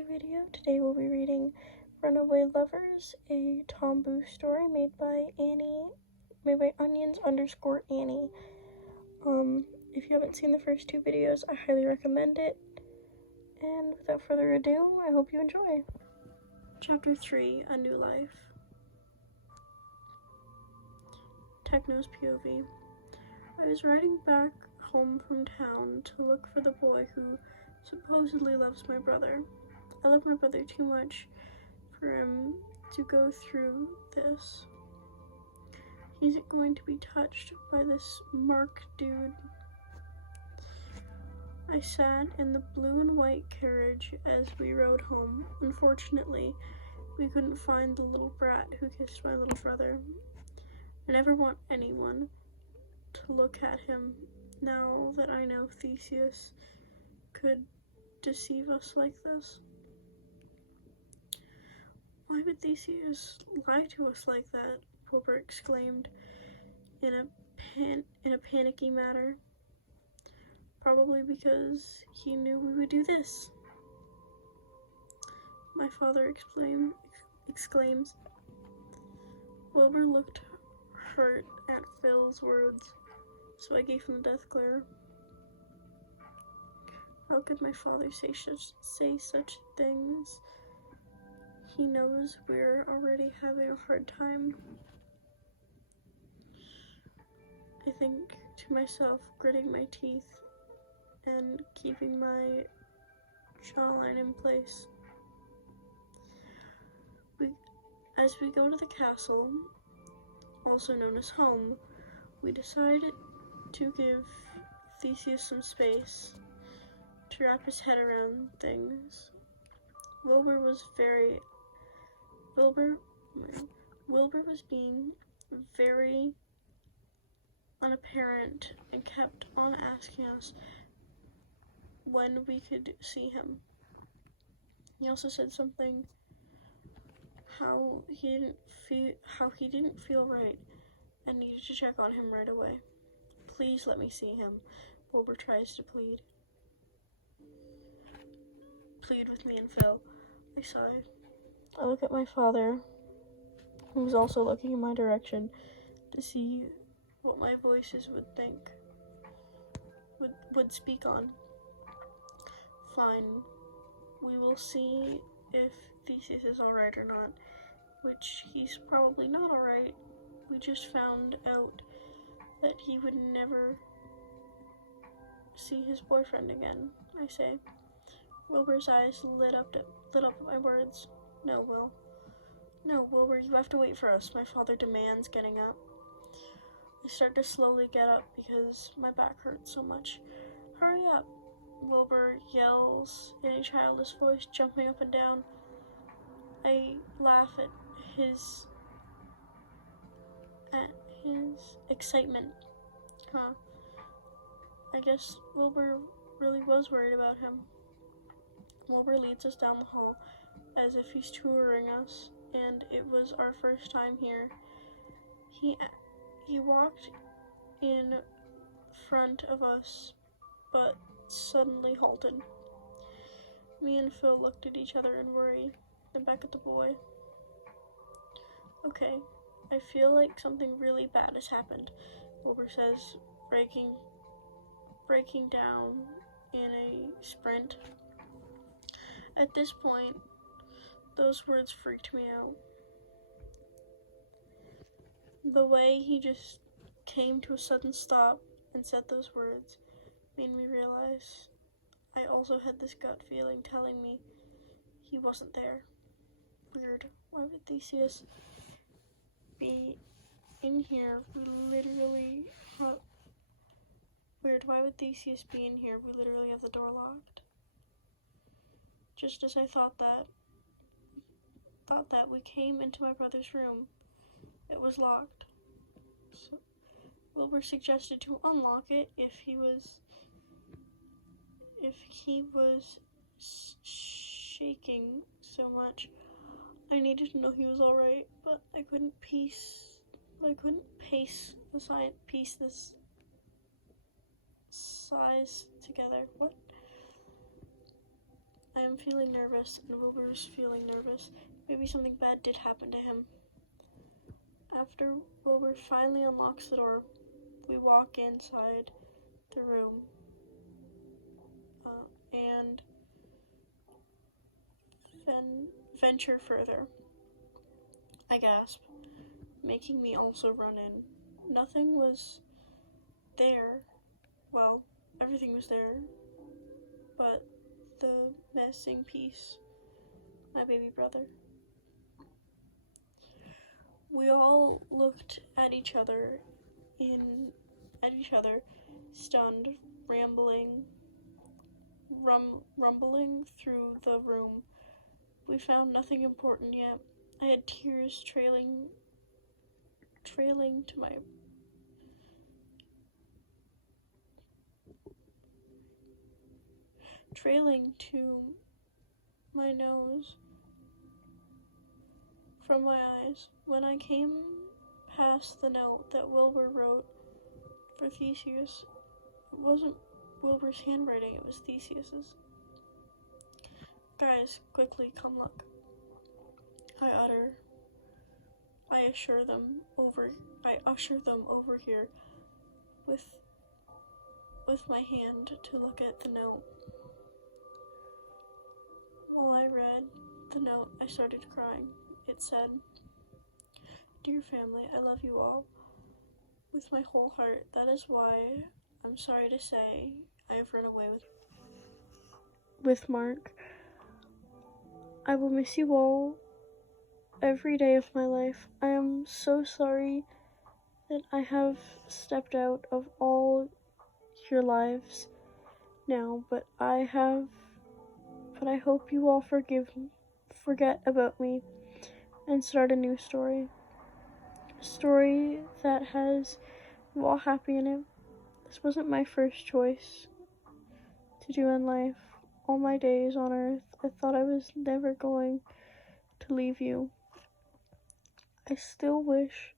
another video. Today we'll be reading Runaway Lovers, a Tomboo story made by onions_Annie. If you haven't seen the first two videos, I highly recommend it. And without further ado, I hope you enjoy. Chapter 3, A New Life. Techno's POV. I was riding back home from town to look for the boy who supposedly loves my brother. I love my brother too much for him to go through this. He's going to be touched by this Mark dude. I sat in the blue and white carriage as we rode home. Unfortunately, we couldn't find the little brat who kissed my little brother. I never want anyone to look at him now that I know Theuses could deceive us like this. Why would Theuses lie to us like that? Wilbur exclaimed in a panicky manner. Probably because he knew we would do this. My father exclaims. Wilbur looked hurt at Phil's words, so I gave him the death glare. How could my father say such things? He knows we're already having a hard time. I think to myself, gritting my teeth and keeping my jawline in place. As we go to the castle, also known as home, we decided to give Theseus some space to wrap his head around things. Wilbur was being very unapparent and kept on asking us when we could see him. He also said something how he didn't feel right and needed to check on him right away. Please let me see him, Wilbur tries to plead. Plead with me and Phil. I sigh. I look at my father, who's also looking in my direction, to see what my voices would think, would speak on. Fine. We will see if Theseus is alright or not, which he's probably not alright. We just found out that he would never see his boyfriend again, I say. Wilbur's eyes lit up at my words. No, Will. No, Wilbur, you have to wait for us, my father demands, getting up. I start to slowly get up because my back hurts so much. Hurry up, Wilbur yells in a childish voice, jumping up and down. I laugh at his excitement. I guess Wilbur really was worried about him. Wilbur leads us down the hall as if he's touring us, and it was our first time here. He walked in front of us, but suddenly halted. Me and Phil looked at each other in worry, then back at the boy. Okay, I feel like something really bad has happened, Wilbur says, breaking down in a sprint. At this point, those words freaked me out. The way he just came to a sudden stop and said those words made me realize I also had this gut feeling telling me he wasn't there. Weird. Why would Theseus be in here? Weird. Why would Theseus be in here? We literally have the door locked. Just as I thought that we came into my brother's room. It was locked. So Wilbur suggested to unlock it if he was shaking so much. I needed to know he was alright, but I couldn't piece this size together. What? I am feeling nervous, and Wilbur is feeling nervous. Maybe something bad did happen to him. After Wilbur finally unlocks the door, we walk inside the room and venture further. I gasp, making me also run in. Nothing was there. Well, everything was there, but the missing piece, my baby brother. We all looked at each other, stunned, rumbling through the room. We found nothing important yet. I had tears trailing to my nose from my eyes. When I came past the note that Wilbur wrote for Theseus, it wasn't Wilbur's handwriting, it was Theseus's. Guys, quickly, come look. I usher them over here with my hand to look at the note. While I read the note, I started crying. It said, "Dear family, I love you all with my whole heart. That is why I'm sorry to say I have run away with Mark. I will miss you all every day of my life. I am so sorry that I have stepped out of all your lives now, but I hope you all forget about me and start a new story. A story that has you all happy in it. This wasn't my first choice to do in life. All my days on earth, I thought I was never going to leave you. I still wish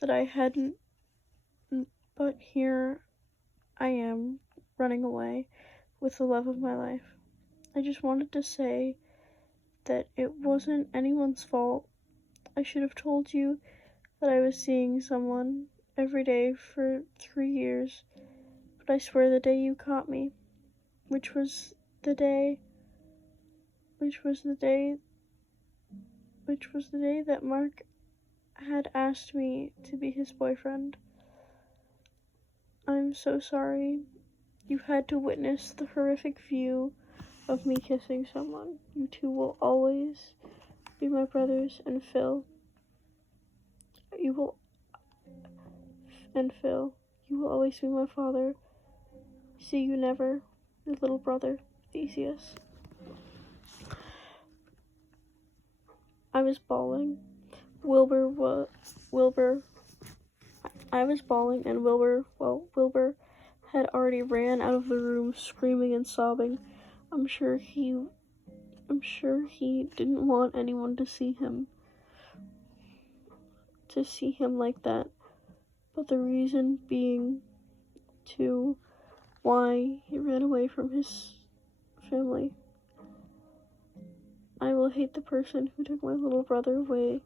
that I hadn't, but here I am, running away with the love of my life. I just wanted to say that it wasn't anyone's fault. I should have told you that I was seeing someone every day for 3 years, but I swear the day you caught me, which was the day that Mark had asked me to be his boyfriend. I'm so sorry you had to witness the horrific view of me kissing someone. You two will always be my brothers, and Phil. You will always be my father. See you never, your little brother, Theseus." I was bawling. I was bawling, and Wilbur had already ran out of the room screaming and sobbing. I'm sure he didn't want anyone to see him like that. But the reason being to why he ran away from his family. I will hate the person who took my little brother away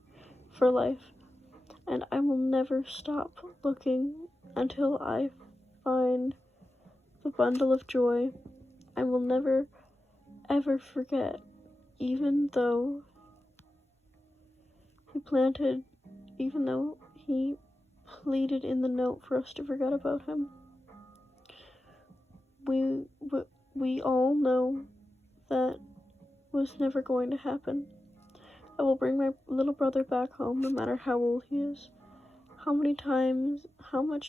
for life, and I will never stop looking until I find the bundle of joy. I will never, ever forget, even though he pleaded in the note for us to forget about him. We all know that was never going to happen. I will bring my little brother back home, no matter how old he is, how much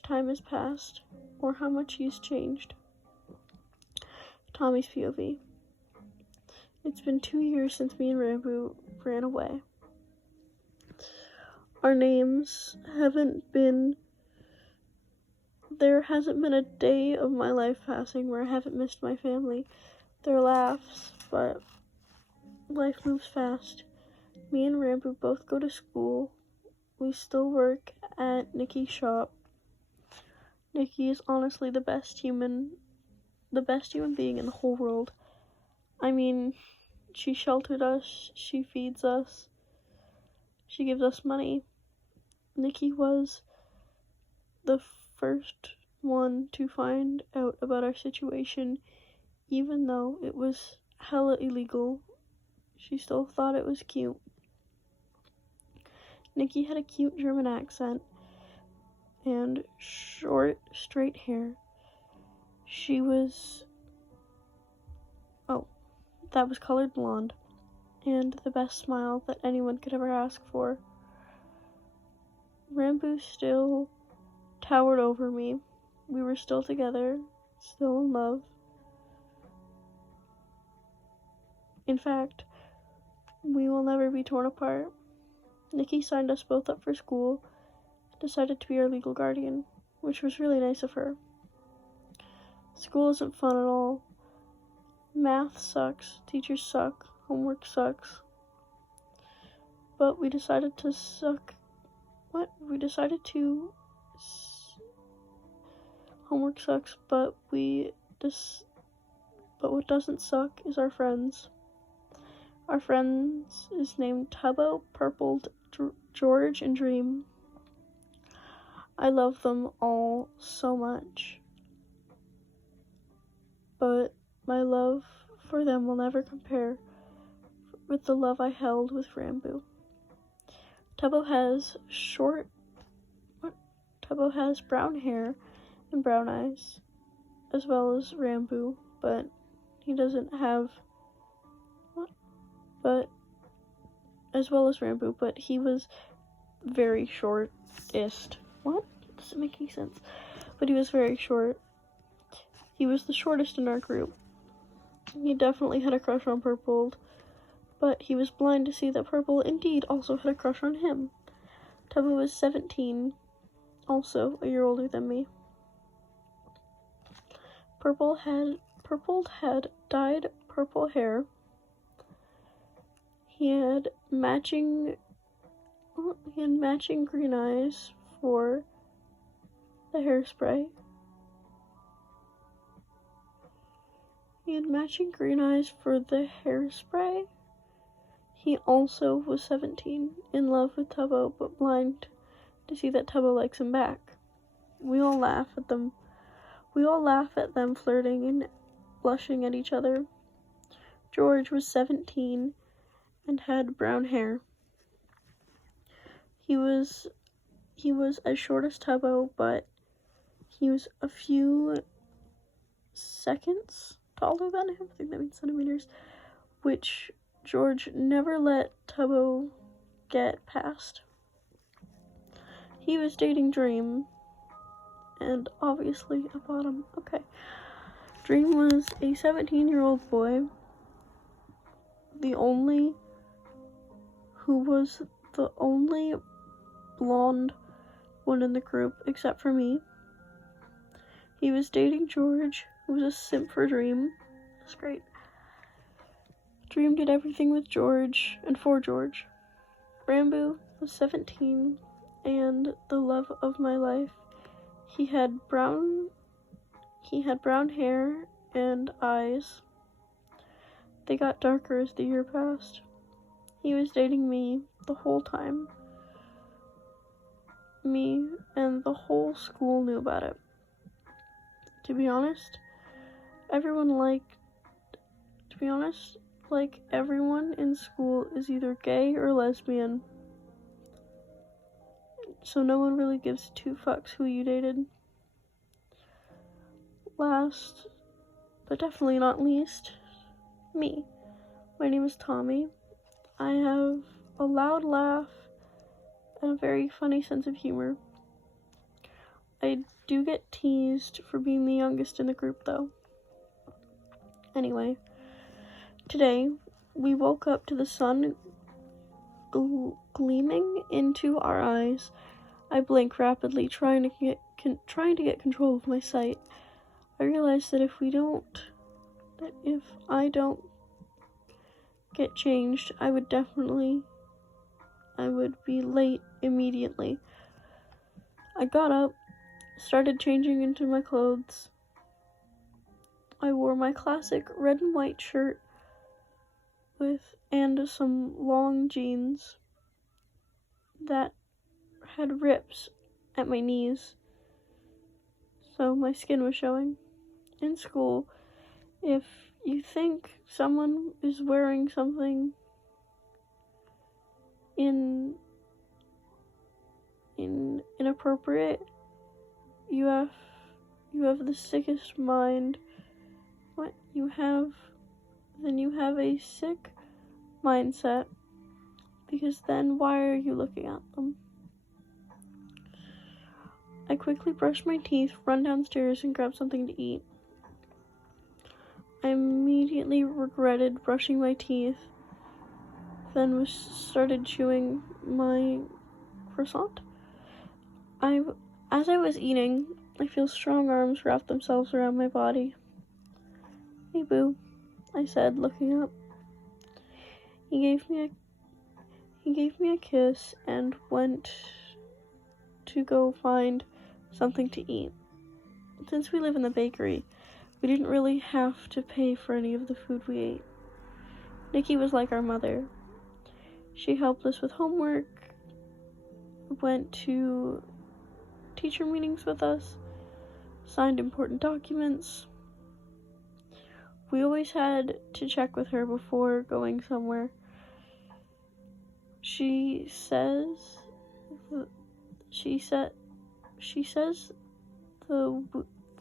time has passed, or how much he's changed. Tommy's POV. It's been 2 years since me and Rambo ran away. Our names there hasn't been a day of my life passing where I haven't missed my family. Their laughs, but life moves fast. Me and Rambo both go to school. We still work at Nikki's shop. Nikki is honestly the best human being in the whole world. I mean, she sheltered us, she feeds us, she gives us money. Nikki was the first one to find out about our situation, even though it was hella illegal. She still thought it was cute. Nikki had a cute German accent and short, straight hair. She was, that was colored blonde, and the best smile that anyone could ever ask for. Rambo still towered over me. We were still together, still in love. In fact, we will never be torn apart. Nikki signed us both up for school and decided to be our legal guardian, which was really nice of her. School isn't fun at all. Math sucks, teachers suck, homework sucks. But we decided to homework sucks, but what doesn't suck is our friends. Our friends is named Tomboo, Purple, George, and Dream. I love them all so much. But my love for them will never compare with the love I held with Rambo. Tomboo has brown hair and brown eyes, as well as Rambo, but he doesn't have as well as Rambo, but he was very shortest. What? It doesn't make any sense. But he was very short. He was the shortest in our group. He definitely had a crush on Purple, but he was blind to see that Purple indeed also had a crush on him. Tomboo was 17, also a year older than me. Purple had dyed purple hair. He had matching green eyes for the hairspray. He also was 17, in love with Tomboo, but blind to see that Tomboo likes him back. We all laugh at them flirting and blushing at each other. George was 17 and had brown hair. He was as short as Tomboo, but he was a few seconds taller than him. I think that means centimeters, which George never let Tomboo get past. He was dating Dream, and obviously a bottom. Okay. Dream was a 17-year-old boy, who was the only blonde one in the group except for me. He was dating George, who was a simp for Dream. That's great. Dream did everything with George and for George. Rambo was 17 and the love of my life. He had brown hair and eyes. They got darker as the year passed. He was dating me the whole time. Me and the whole school knew about it. To be honest, everyone in school is either gay or lesbian. So no one really gives two fucks who you dated. Last, but definitely not least, me. My name is Tommy. I have a loud laugh and a very funny sense of humor. I do get teased for being the youngest in the group, though. Anyway, today we woke up to the sun gleaming into our eyes. I blink rapidly, trying to get control of my sight. I realized that if I don't get changed, I would be late immediately. I got up, started changing into my clothes. I wore my classic red and white shirt and some long jeans that had rips at my knees, so my skin was showing. In school, if you think someone is wearing something inappropriate, you have the sickest mind. You have a sick mindset, because then why are you looking at them? I quickly brushed my teeth, run downstairs, and grab something to eat. I immediately regretted brushing my teeth, then started chewing my croissant. As I was eating, I feel strong arms wrap themselves around my body. "Hey, boo," I said, looking up. He gave me a kiss and went to go find something to eat. Since we live in the bakery, we didn't really have to pay for any of the food we ate. Nikki was like our mother. She helped us with homework, went to teacher meetings with us, signed important documents. We always had to check with her before going somewhere. She says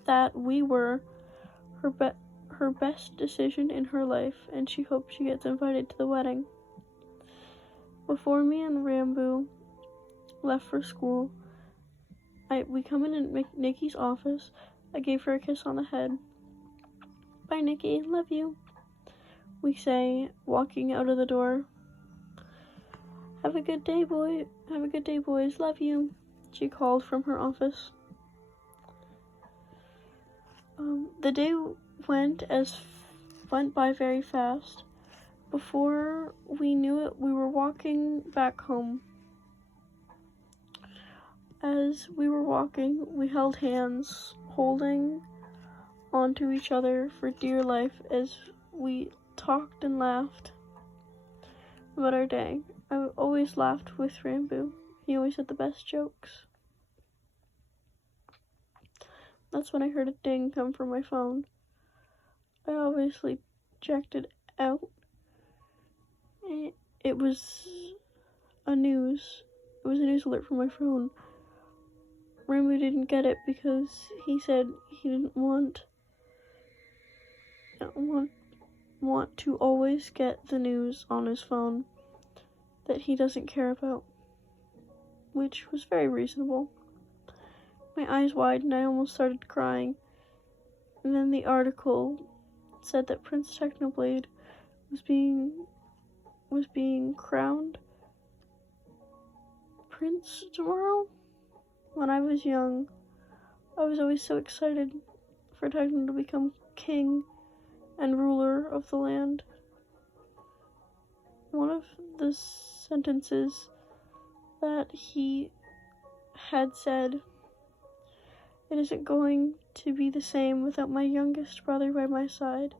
that we were her best decision in her life, and she hopes she gets invited to the wedding. Before me and Rambo left for school, we come in Nikki's office. I gave her a kiss on the head. "Bye, Nikki, love you," we say, walking out of the door. Have a good day, boys, love you," she called from her office. The day went by very fast. Before we knew it, we were walking back home. As we were walking, we held hands, holding onto each other for dear life as we talked and laughed about our day. I always laughed with Rambo. He always had the best jokes. That's when I heard a ding come from my phone. I obviously checked it out. It was a news alert from my phone. Rambo didn't get it because he said he didn't want to always get the news on his phone that he doesn't care about, which was very reasonable. My eyes widened and I almost started crying. And then the article said that Prince Technoblade was being crowned prince tomorrow. When I was young, I was always so excited for Techno to become king and ruler of the land. One of the sentences that he had said, "It isn't going to be the same without my youngest brother by my side.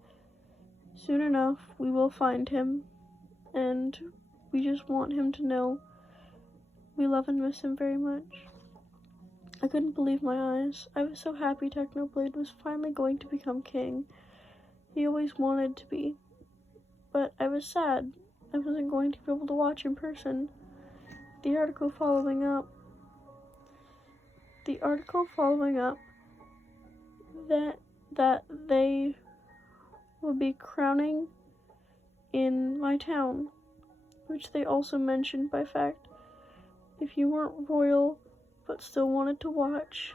Soon enough, we will find him, and we just want him to know we love and miss him very much." I couldn't believe my eyes. I was so happy Technoblade was finally going to become king. He always wanted to be. But I was sad I wasn't going to be able to watch in person. The article following up that they will be crowning in my town, which they also mentioned by fact. If you weren't royal but still wanted to watch,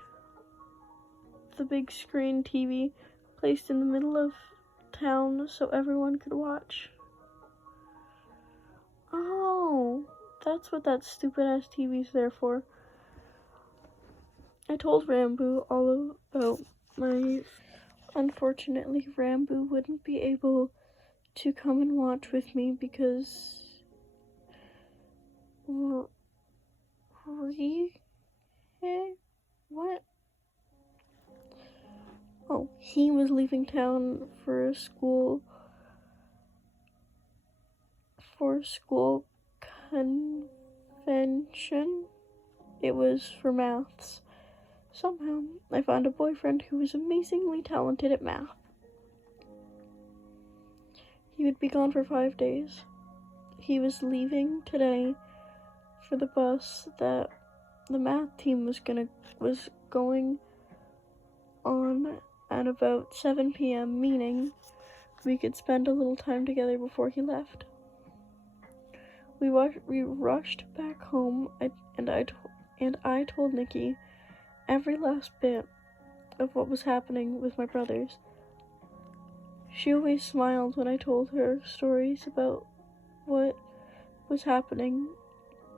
the big screen TV placed in the middle of town so everyone could watch. Oh, that's what that stupid ass TV's there for. I told Rambo all about my... Unfortunately, Rambo wouldn't be able to come and watch with me because... What? Oh, he was leaving town for school for school convention. It was for maths. Somehow, I found a boyfriend who was amazingly talented at math. He would be gone for 5 days. He was leaving today for the bus that the math team was going on at about 7 p.m., meaning we could spend a little time together before he left. We rushed back home, and I told Nikki every last bit of what was happening with my brothers. She always smiled when I told her stories about what was happening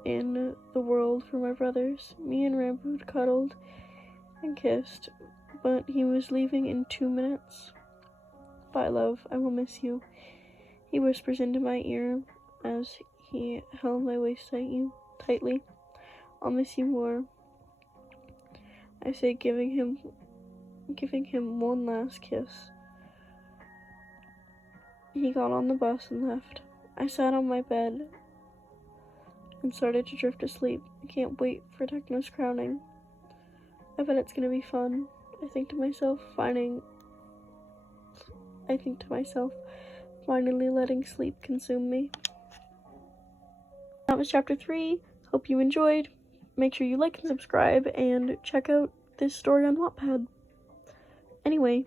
in the world for my brothers. Me and Ramboot cuddled and kissed, but he was leaving in 2 minutes. Bye, love, I will miss you, he whispers into my ear as he held my waist tightly. I'll miss you more, I say, giving him one last kiss. He got on the bus and left. I sat on my bed and started to drift asleep. I can't wait for Techno's crowning. I bet it's gonna be fun. I think to myself, finally letting sleep consume me. That was chapter 3. Hope you enjoyed. Make sure you like and subscribe and check out this story on Wattpad. Anyway,